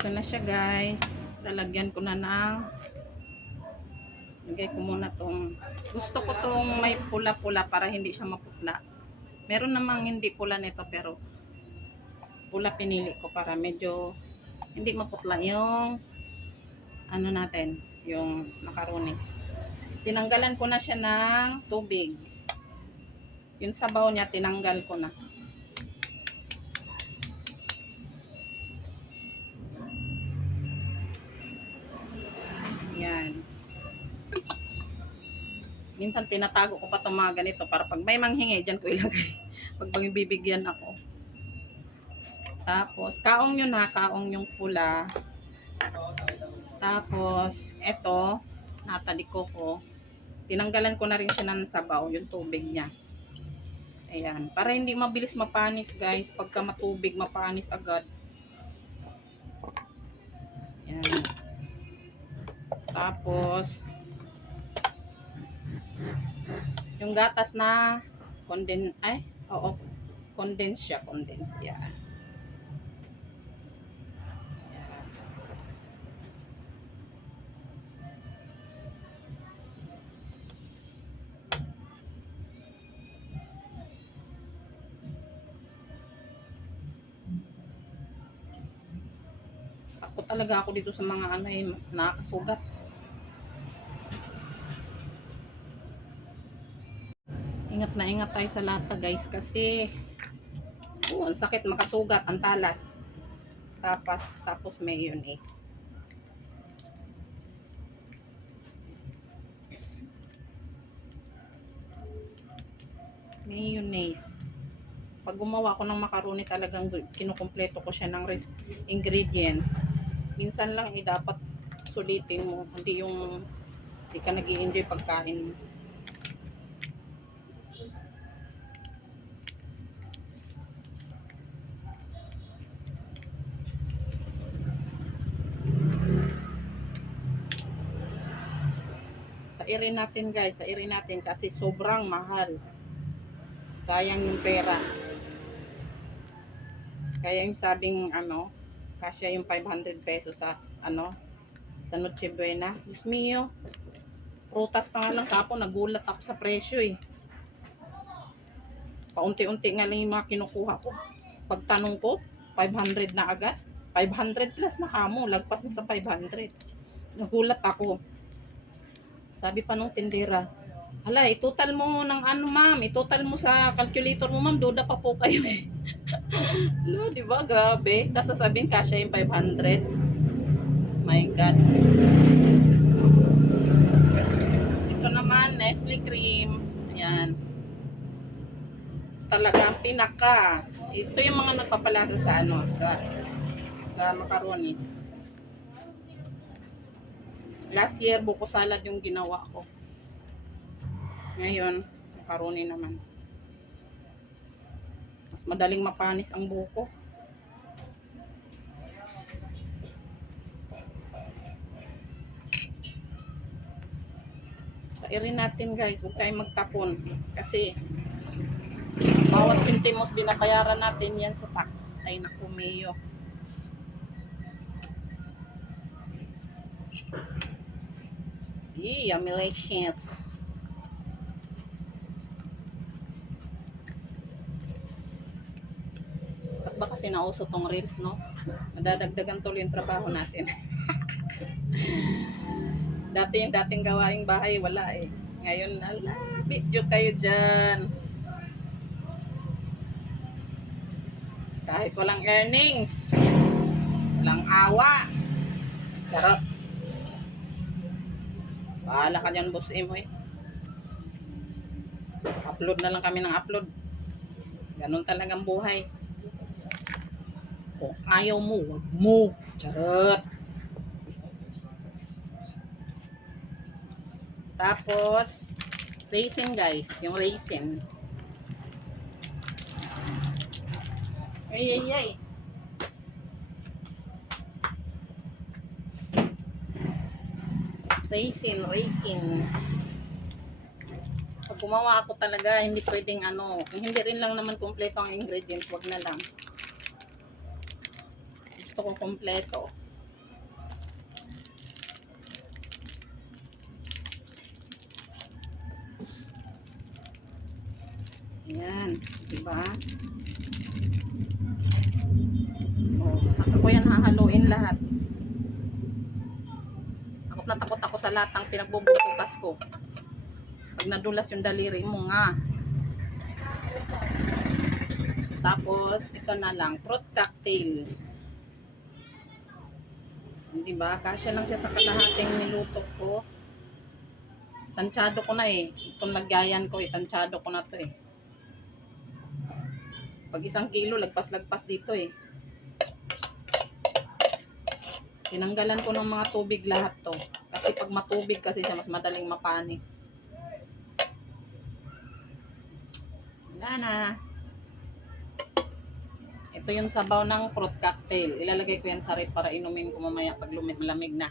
Ito na siya guys. Lalagyan ko na ng lagay ko muna tong gusto ko tong may pula-pula para hindi siya maputla. Meron namang hindi pula nito pero pula pinili ko para medyo hindi maputla yung ano natin, yung macaroni. Tinanggalan ko na siya ng tubig. Yung sabaw niya tinanggal ko na. Yan. Minsan tinatago ko pa itong mga ganito para pag may manghingi, dyan ko ilagay. Pag bibigyan ako. Tapos, kaong yun ha, kaong yung pula. Tapos, eto, nataliko ko. Tinanggalan ko na rin siya ng sabaw, yung tubig niya. Ayan. Para hindi mabilis mapanis guys. Pagka matubig, mapanis agad. Ayan. Tapos, yung gatas na condense siya, condense. Yan. Takot talaga ako dito sa mga ano eh, nakakasugat. Ingat na ingat tayo sa lata guys kasi ang sakit makasugat, ang talas. Tapos mayonnaise. Mayonnaise. Pag gumawa ko ng macaroni talagang kinukumpleto ko siya ng ingredients. Minsan lang dapat sulitin mo, hindi yung hindi ka nag-i-enjoy pagkain mo. Sairin natin guys, sairin natin kasi sobrang mahal. Sayang yung pera. Kaya yung sabing ano, kasya yung 500 pesos sa ano, sa Noche Buena. Diyos mio, prutas pa nga lang kapon, nagulat ako sa presyo eh. Paunti-unti nga lang yung mga kinukuha ko. Pagtanong ko, 500 na agad. 500 plus na kamo, lagpas na sa 500. Nagulat ako. Sabi pa nung tindera, hala, itotal mo ng ano ma'am, itotal mo sa calculator mo ma'am, duda pa po kayo eh. Hala, diba, grabe. Tapos sasabihin kasya yung 500. My God. Ito naman, Nestle cream. Ayan. Talagang pinaka. Ito yung mga nagpapalasa sa ano, sa macaroni. Last year, buko salad yung ginawa ko. Ngayon, macaroni naman. Mas madaling mapanis ang buko. Sairin natin guys, huwag tayong magtapon. Kasi, bawat sentimos binabayaran natin yan sa tax. Ay naku, mayo. Yummy delicious. Ba't ba kasi nauso tong reels, no? Nadadagdagan tuloy yung trabaho natin. Yung dating gawaing bahay, wala eh. Ngayon, ala, video kayo dyan. Kahit walang earnings, walang awa. Charot. Bahala ka dyan, boss Imo eh. Upload na lang kami ng upload. Ganun talagang buhay. Kung ayaw mo, wag mo. Charot. Tapos, raisin guys. Yung raisin. Ay. Raisin. Pag gumawa ako talaga, hindi pwedeng ano, kung hindi rin lang naman kompleto ang ingredients, wag na lang. Gusto ko kompleto. Diba? Oh, saka ko yan hahaluin lahat. Takot ako sa lahat ng pinagbubukas ko. Pag nadulas yung daliri mo nga. Tapos, ito na lang, fruit cocktail. Hindi ba? Kasya lang siya sa kalahating niluto ko. Tansyado ko na eh. Itong lagyayan ko eh, tansyado ko na to eh. Pag 1 kilo, lagpas-lagpas dito eh. Tinanggalan ko ng mga tubig lahat to. Kasi pag matubig kasi siya, mas madaling mapanis. Wala na. Ito yung sabaw ng fruit cocktail. Ilalagay ko yan sa ref para inumin ko mamaya pag malamig na.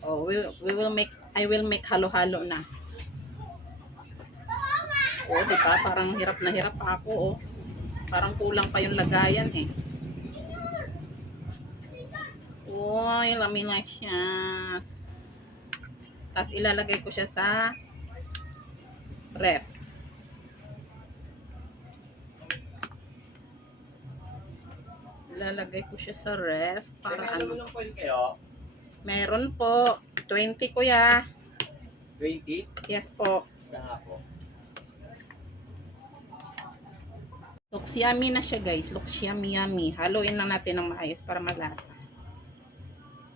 Oh, I will make halo-halo na. Oh, di ba? Parang hirap na hirap ako, oh. Parang kulang pa yung lagayan, eh. Uy, lamig na siya. Tapos ilalagay ko siya sa ref. Ilalagay ko siya sa ref para ano. Meron po. 20 kuya. 20? Yes po. Saan po? Looks yummy na siya guys. Looks yummy yummy. Haluin lang natin ng maayos para malasa.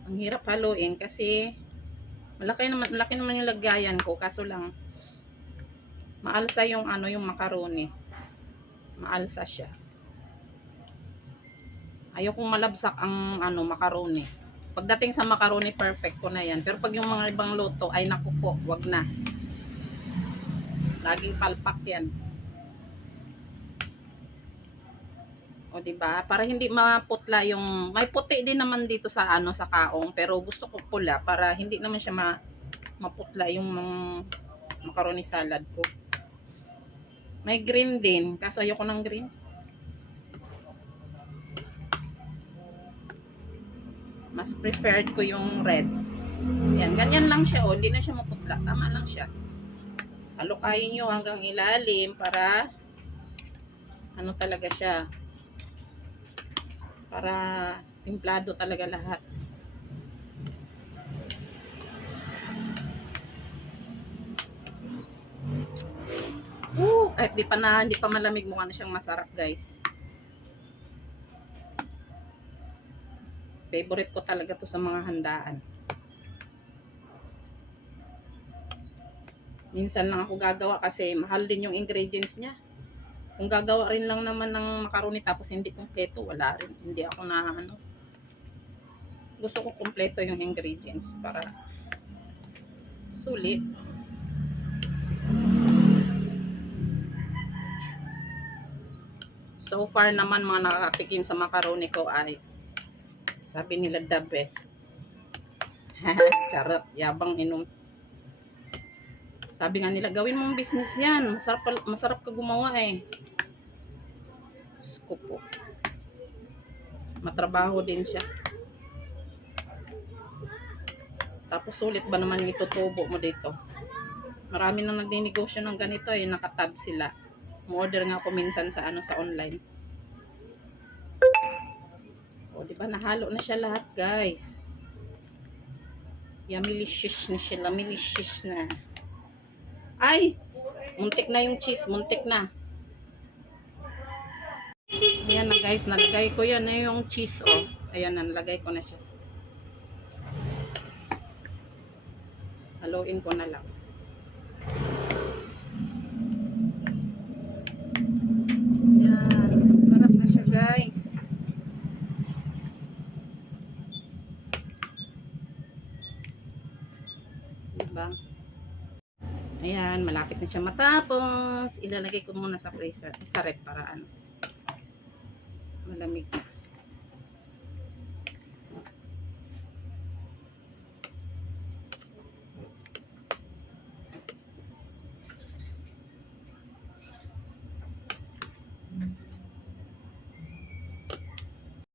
Ang hirap haluin kasi malaki naman yung lagayan ko. Kaso lang maalsa yung ano yung macaroni. Maalsa siya. Ayokong malabsak ang ano macaroni. Pagdating sa macaroni, perfect ko na yan. Pero pag yung mga ibang luto, ay naku po, wag na. Laging palpak yan. O diba? Para hindi maputla yung, may puti din naman dito sa ano sa kaong, pero gusto ko pula para hindi naman siya maputla yung macaroni salad ko. May green din, kaso ayoko ng green. Mas preferred ko yung red. Yan, ganyan lang siya, oh. Hindi na siya maputla. Tama lang siya. Halukayin nyo hanggang ilalim para ano talaga siya. Para timplado talaga lahat. Kahit hindi pa malamig, mukha na siyang masarap, guys. Favorite ko talaga to sa mga handaan. Minsan lang ako gagawa kasi mahal din yung ingredients niya. Kung gagawa rin lang naman ng macaroni tapos hindi kompleto, wala rin. Hindi ako na ano. Gusto ko kompleto yung ingredients para sulit. So far naman mga nakatikim sa macaroni ko ay sabi nila the best. Charot, yabang inom. Sabi nga nila, gawin mong business yan. Masarap ka gumawa eh. Diyos ko po. Matrabaho din siya. Tapos sulit ba naman yung itutubo mo dito? Marami nang nagninegosyo ng ganito eh. Nakatab sila. Mo-order nga ako minsan sa sa online. O, di ba? Nahalo na siya lahat, guys. Yummy-licious na siya. Lamilicious na. Ay! Muntik na yung cheese. Muntik na. Ayan na, guys. Nalagay ko yan na yung cheese, oh. Ayan na. Nalagay ko na siya. Haluin ko na lang. Ayan. Sarap na siya, guys. Diba? Ayan, malapit na siya matapos. Ilalagay ko muna sa freezer, sa ref para ano, malamig.